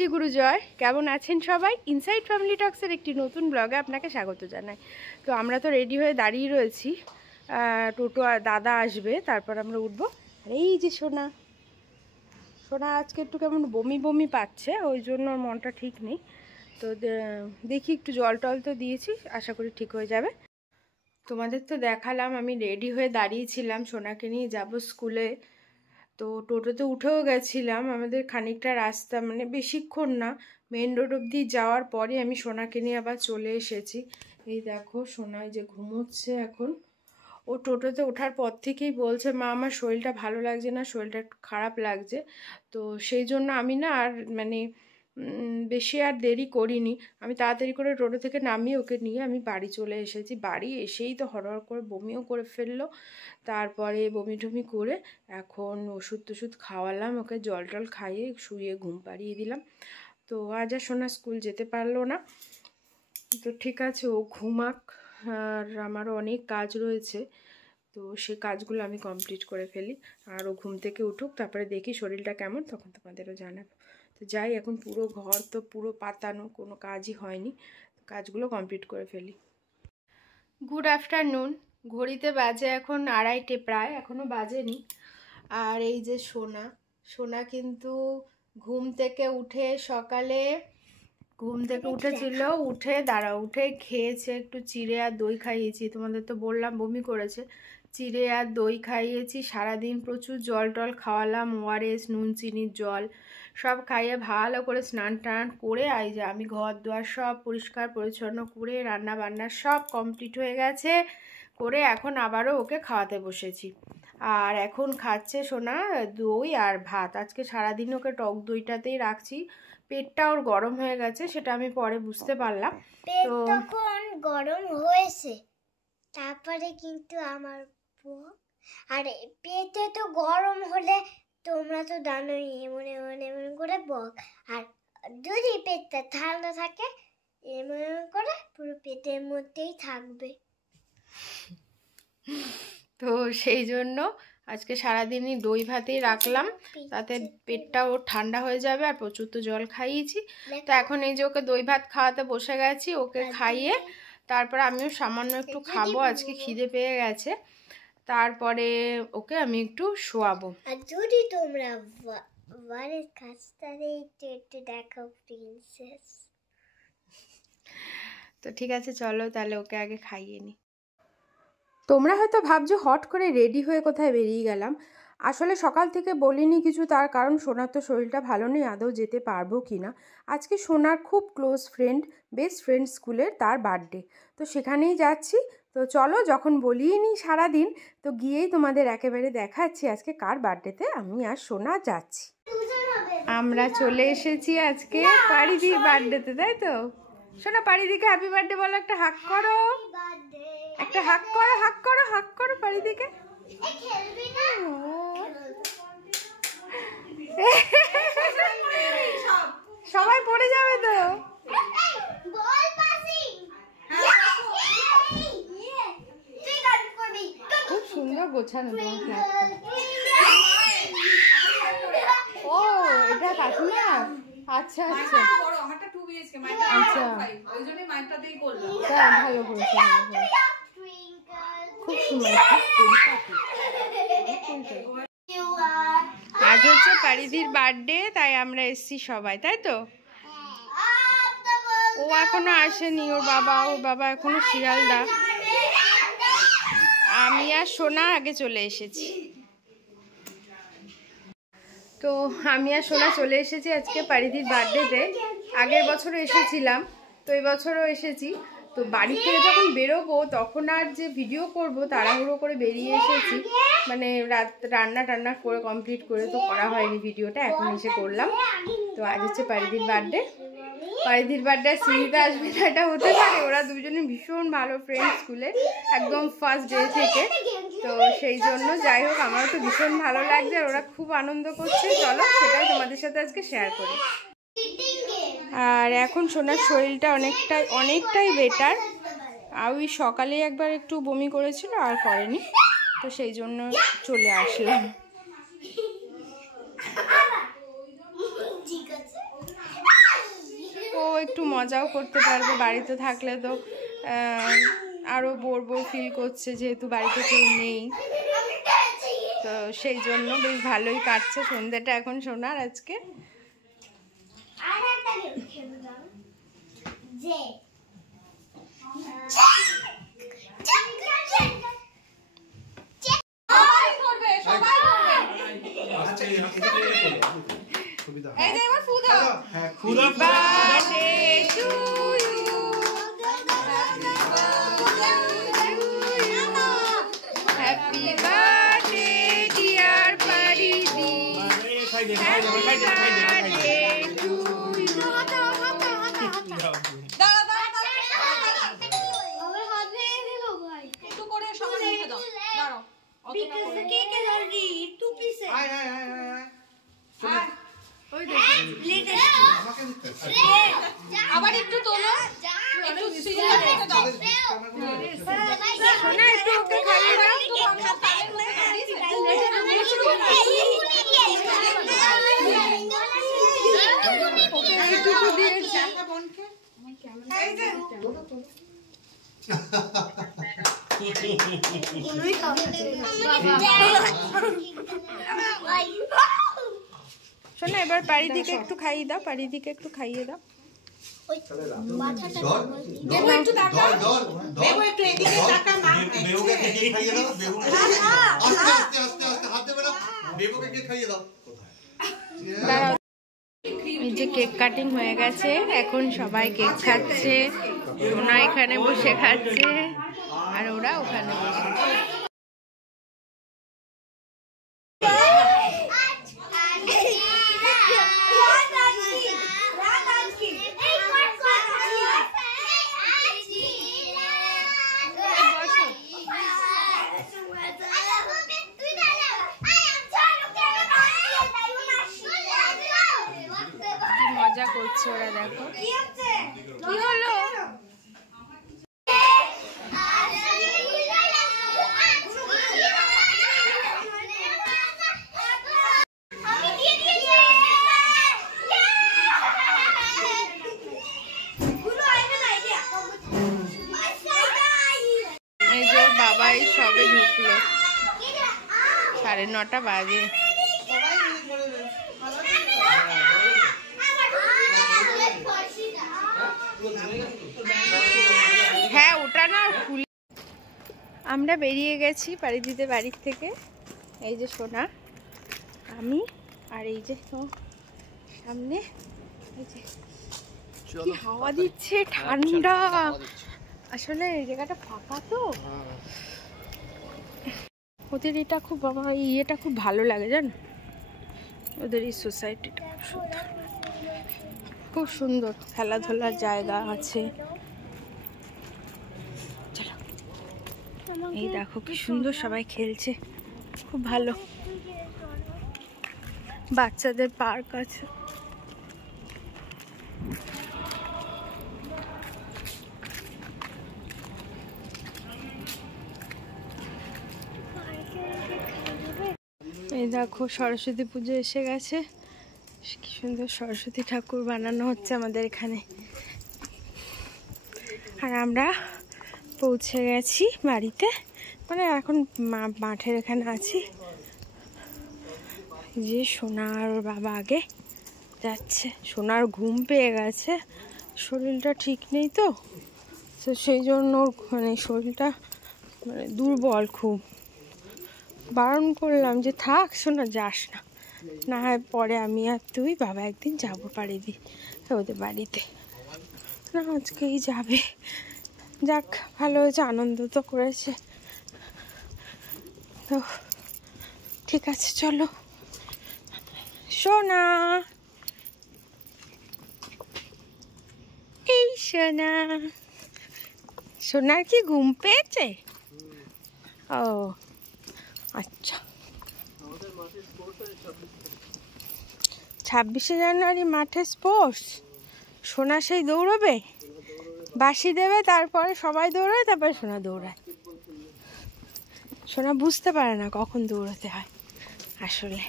শ্রী গুরু জয়। কেমন আছেন সবাই? ইনসাইড ফ্যামিলি টক্সের একটি নতুন ব্লগে আপনাকে স্বাগত জানাই। তো আমরা তো রেডি হয়ে দাঁড়িয়ে রয়েছি, টোটো আর দাদা আসবে, তারপর আমরা উঠবো। আর এই যে সোনা, সোনা আজকে একটু কেমন বমি বমি পাচ্ছে, ওই জন্য ওর মনটা ঠিক নেই। তো দেখি একটু জল টল তো দিয়েছি, আশা করি ঠিক হয়ে যাবে। তোমাদের তো দেখালাম আমি রেডি হয়ে দাঁড়িয়েছিলাম, সোনাকে নিয়ে যাব স্কুলে। তো টোটোতে উঠেও গেছিলাম, আমাদের খানিকটা রাস্তা মানে বেশিক্ষণ না, মেন রোড অবধি যাওয়ার পরে আমি সোনাকে নিয়ে আবার চলে এসেছি। এই দেখো সোনা যে ঘুমোচ্ছে এখন। ও টোটোতে ওঠার পর থেকেই বলছে মা আমার শরীরটা ভালো লাগছে না, শরীরটা একটু খারাপ লাগছে। তো সেই জন্য আমি না আর মানে বেশি আর দেরি করিনি, আমি তাড়াতাড়ি করে টোটো থেকে নামিয়ে ওকে নিয়ে আমি বাড়ি চলে এসেছি। বাড়ি এসেই তো হড়হড় করে বমিও করে ফেললো। তারপরে বমি টমি করে এখন ওষুধ টষুধ খাওয়ালাম, ওকে জল টল খাইয়ে শুয়ে ঘুম পাড়িয়ে দিলাম। তো আজ আর সোনা স্কুল যেতে পারলো না। তো ঠিক আছে, ও ঘুমাক, আর আমারও অনেক কাজ রয়েছে, তো সেই কাজগুলো আমি কমপ্লিট করে ফেলি। আর ও ঘুম থেকে উঠুক, তারপরে দেখি শরীরটা কেমন, তখন তোমাদেরও জানাবো। তো যাই, এখন পুরো ঘর তো পুরো পাতানো, কোনো কাজই হয়নি, কাজগুলো কমপ্লিট করে ফেলি। Good afternoon. ঘড়িতে বাজে এখন 2:30 প্রায়, এখনও বাজেনি। আর এই যে সোনা, সোনা কিন্তু ঘুম থেকে উঠে সকালে ঘুম থেকে উঠেছিল, উঠে খেয়েছে, একটু চিড়ে আর দই খাইয়েছি, তোমাদের তো বললাম বমি করেছে, চিড়ে আর দই খাইয়েছি। সারাদিন প্রচুর জল টল খাওয়ালাম, ওআরএস, নুন চিনির জল সব খাইয়ে ভালো করে স্নান টান করে এই যে আমি ঘর দুয়ার সব পরিষ্কার পরিচ্ছন্ন করে রান্না বান্না সব কমপ্লিট হয়ে গেছে করে এখন আবারও ওকে খাওয়াতে বসেছি। আর এখন খাচ্ছে সোনা দই আর ভাত। আজকে সারাদিন ওকে টক দইটাতেই রাখছি, পেটটা ওর গরম হয়ে গেছে, সেটা আমি পরে বুঝতে পারলাম। তো তখন গরম হয়েছে, তারপরে কিন্তু আমার আর পেটে তো গরম হলে তোমরা তো জানোই এমন এমন এমন করে বক, আর যদি পেটটা ঠান্ডা থাকে এমন এমন করে পুরো পেটের মধ্যেই থাকবে। তো সেই জন্য আজকে সারাদিনই দই ভাতেই রাখলাম, তাতে পেটটা ওর ঠান্ডা হয়ে যাবে। আর প্রচুর তো জল খাইয়েছি, তো এখন এই যে ওকে দই ভাত খাওয়াতে বসে গেছি, ওকে খাইয়ে তারপরে আমিও সামান্য একটু খাবো, আজকে খিদে পেয়ে গেছে, তারপরে ওকে আমি একটু শোয়াবো। আর যদি তোমরা ওয়ারের কাছটারে একটু দেখো প্রিন্সেস। তো ঠিক আছে, চলো তাহলে ওকে আগে খাইয়ে নি। তোমরা হয়তো ভাবছো হট করে রেডি হয়ে কোথায় বেরিয়ে গেলাম। আসলে সকাল থেকে বলিনি কিছু, তার কারণ সোনার তো শরীরটা ভালো নেই, আদৌ যেতে পারবো কি না। আজকে সোনার খুব ক্লোজ ফ্রেন্ড, বেস্ট ফ্রেন্ড স্কুলের, তার বার্থডে, তো সেখানেই যাচ্ছি। তো চলো, যখন বলিয়ে নি সারাদিন, তো গিয়েই তোমাদের একেবারে দেখাচ্ছি আজকে কার বার্থডেতে আমি আর সোনা যাচ্ছি। আমরা চলে এসেছি আজকে পারিদির বার্থডেতে, তাই তো? সোনা পারিদিকে হ্যাপি বার্থডে বলো, একটা হাক করো, একটা হাক করো, হাক করো, হাক করো পারিদিকে। সবাই পড়ে যাবে তো। খুব সুন্দর গোছানো তোমার ফ্ল্যাটটা। ও এটা কাকিমা, আচ্ছা আচ্ছা আচ্ছা, ভালো করেছে, খুব সুন্দর। আজ হচ্ছে পারিদির বার্থডে, তাই আমরা এসছি সবাই, তাই তো? ও এখনো আসেনি, ওর বাবা এখনো শিয়ালদা, আমি আর সোনা আগে চলে এসেছি। তো আমি আর সোনা চলে এসেছি আজকে পারিদির বার্থডেতে। আগের বছরও এসেছিলাম, তো এই বছরও এসেছি। তো বাড়ি থেকে যখন বেরোবো তখন আর যে ভিডিও করব তাড়াহুড়ো করে বেরিয়ে এসেছি, মানে রান্না টান্না করে কমপ্লিট করে তো করা হয়নি ভিডিওটা, এখন এসে করলাম। তো আজ হচ্ছে পারিদির বার্থডে। পারিদির বার্থডে স্মৃতিতে আসবে না এটা হতে পারে, ওরা দুজনে ভীষণ ভালো ফ্রেন্ড স্কুলে, একদম ফার্স্ট ডে থেকে। তো সেই জন্য যাই হোক, আমারও তো ভীষণ ভালো লাগছে, আর ওরা খুব আনন্দ করছে। চলো সেটাই তোমাদের সাথে আজকে শেয়ার করি। আর এখন সোনার শরীরটা অনেকটাই বেটার। আর ওই সকালে একবার একটু বমি করেছিল, আর করেনি, তো সেই জন্য চলে আসলাম। একটু মজাও করতে পারবে। বাড়িতে থাকলে তো আরও বোর বোর ফিল করছে, যেহেতু বাড়িতে কেউ নেই, তো সেই জন্য বেশ ভালোই কাটছে সন্ধ্যেটা এখন সোনার আজকে। আবার একটু তোলো, একটু সোনা, একটু ওকে খাইয়ে দাও। এইটুকু দিয়েছি। শোনো, এবার পারিদিকে একটু খাইয়ে দাও, পারিদিকে একটু খাইয়ে দাও। এই যে কেক কাটিং হয়ে গেছে, এখন সবাই কেক খাচ্ছে। সোনা এখানে বসে খাচ্ছে আর ওরা ওখানে বসে। মজা করছে ওরা, দেখো কি হলো। এই যে বাবাই সবে ঢুকলো, 9:30 বাজে। হ্যাঁ, ওটা না খুলে। আমরা বেরিয়ে গেছি পারিদিতে বাড়ির থেকে। এই যে সোনা, আমি আর এই যে সামনে, এই যে কি হাওয়া দিচ্ছে, ঠান্ডা। আসলে এই জায়গাটা ফাঁকা তো, ওদের এটা খুব, আমার ইয়েটা খুব ভালো লাগে জানো, ওদের এই সোসাইটিটা খুব সুন্দর, খুব সুন্দর। খেলাধুলার জায়গা আছে। চলো, এই দেখো কি সুন্দর সবাই খেলছে, খুব ভালো। বাচ্চাদের পার্ক আছে। এই দেখো সরস্বতী পুজো এসে গেছে, কি সুন্দর সরস্বতী ঠাকুর বানানো হচ্ছে আমাদের এখানে। আর আমরা পৌঁছে গেছি বাড়িতে, মানে এখন মাঠের এখানে আছি। যে সোনার ওর বাবা আগে যাচ্ছে, সোনার ঘুম পেয়ে গেছে, শরীরটা ঠিক নেই তো, তো সেই জন্য ওর মানে শরীরটা মানে দুর্বল খুব। বারণ করলাম যে থাক শোনা, যাস না, না হয় পরে আমি আর তুই বাবা একদিন যাবো পারিদি ওদের বাড়িতে, না আজকেই যাবে। যাক, ভালো হয়েছে, আনন্দ তো করেছে। তো ঠিক আছে, চলো সোনা। এই সোনা, সোনার কি ঘুম পেয়েছে? ও আচ্ছা, 26শে জানুয়ারি মাঠে স্পোর্টস। সোনা সেই দৌড়বে, বাঁশি দেবে, তারপরে সবাই দৌড়ায়, তারপরে সোনা দৌড়ায়। সোনা বুঝতে পারে না কখন দৌড়াতে হয় আসলে।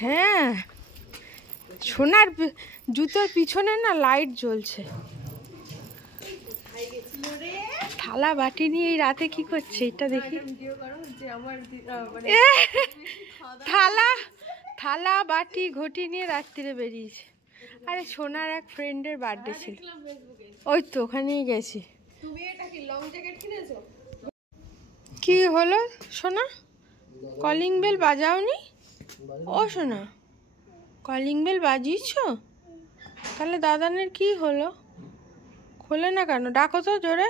হ্যাঁ, সোনার জুতোর পিছনে না লাইট জ্বলছে। থালা বাটি নিয়ে এই রাতে কি করছে এটা দেখি। থালা থালা বাটি ঘটি নিয়ে রাত্রিরে বেরিয়েছে। আরে সোনার এক ফ্রেন্ডের বার্থডে ছিল, ওই তো ওখানেই গেছি। কি হলো সোনা? Calling bell বাজাওনি? ও সোনা, কলিং বেল বাজিয়েছ? তাহলে দাদানের কি হলো? খোলে না কেন? ডাকো তো জোরে,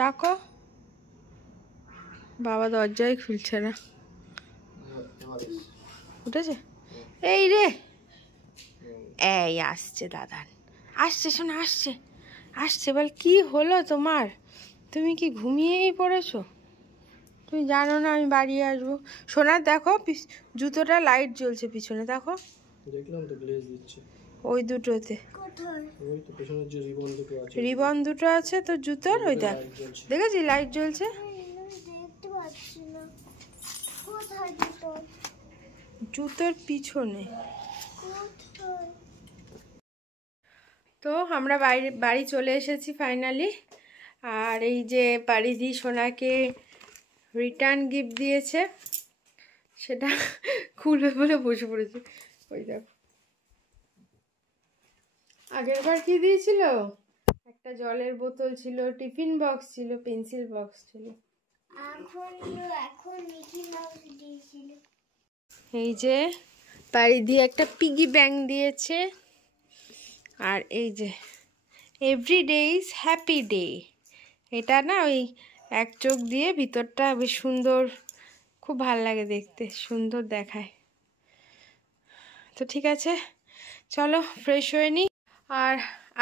ডাকো। বাবা দরজাই খুলছে না। উঠেছে? এই রে, এই আসছে দাদান, আসছে শোনা, আসছে আসছে। বল কি হলো তোমার? তুমি কি ঘুমিয়েই পড়েছো? তুমি জানো না আমি বাড়ি আসবো? সোনার দেখো জুতোটা লাইট জ্বলছে পিছনে, দেখো। দেখলাম তো, গ্লেজ দিচ্ছে ওই দুটোতে। ওই তো পেছনের যে রিবন দুটো আছে, রিবন দুটো আছে তো জুতোর, ওই দেখ, দেখেছি লাইট জ্বলছে। দেখতে পাচ্ছি না কোথায় জুতোর পিছনে। কোথায়? তো আমরা বাড়ি চলে এসেছি ফাইনালি। আর এই যে পারিদি সোনাকে রিটার্ন গিফট দিয়েছে, সেটা খুলবে বলে বসে পড়েছে। ওই দেখো, আগের বার কি দিয়েছিল? একটা জলের বোতল ছিল, টিফিন বক্স ছিল, পেন্সিল বক্স ছিল। এখন মিকি মাউস দিয়েছিল। এই যে পারিদি একটা পিগি ব্যাংক দিয়েছে। আর এই যে every day is happy day, এটা না ওই এক চোখ দিয়ে ভিতরটা বেশ সুন্দর, খুব ভাল লাগে দেখতে, সুন্দর দেখায়। তো ঠিক আছে, চলো ফ্রেশ হয়ে নিই। আর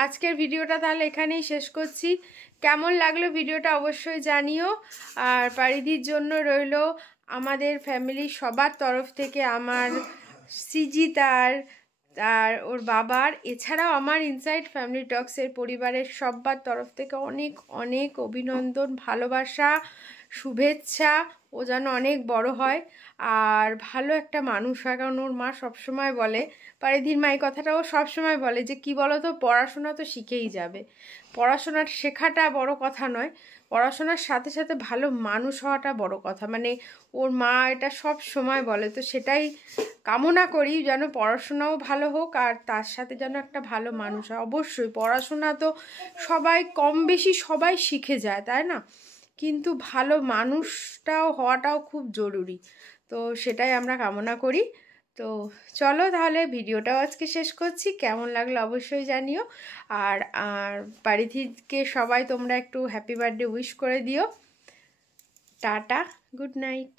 আজকের ভিডিওটা তাহলে এখানেই শেষ করছি। কেমন লাগলো ভিডিওটা অবশ্যই জানিও। আর পারিদির জন্য রইলো আমাদের ফ্যামিলির সবার তরফ থেকে, আমার সিজিতার আর ওর বাবার, এছাড়াও আমার ইনসাইড ফ্যামিলি টক্সের পরিবারের সবার তরফ থেকে অনেক অনেক অভিনন্দন, ভালোবাসা, শুভেচ্ছা। ও যেন অনেক বড় হয় আর ভালো একটা মানুষ হয়। কারণ ওর মা সবসময় বলে, পারিধির মা এই কথাটা ও সবসময় বলে যে কি বলো তো, পড়াশোনা তো শিখেই যাবে, পড়াশোনার শেখাটা বড় কথা নয়, পড়াশোনার সাথে সাথে ভালো মানুষ হওয়াটা বড় কথা। মানে ওর মা এটা সব সময় বলে। তো সেটাই কামনা করি, যেন পড়াশোনাও ভালো হোক আর তার সাথে যেন একটা ভালো মানুষ হয়। অবশ্যই পড়াশোনা তো সবাই কম বেশি সবাই শিখে যায়, তাই না? কিন্তু ভালো মানুষটাও হওয়াটাও খুব জরুরি। তো সেটাই আমরা কামনা করি। তো চলো তাহলে ভিডিওটাও আজকে শেষ করছি। কেমন লাগলো অবশ্যই জানিও। আর পারিধিকে সবাই তোমরা একটু হ্যাপি বার্থডে উইশ করে দিও। Tata, good night.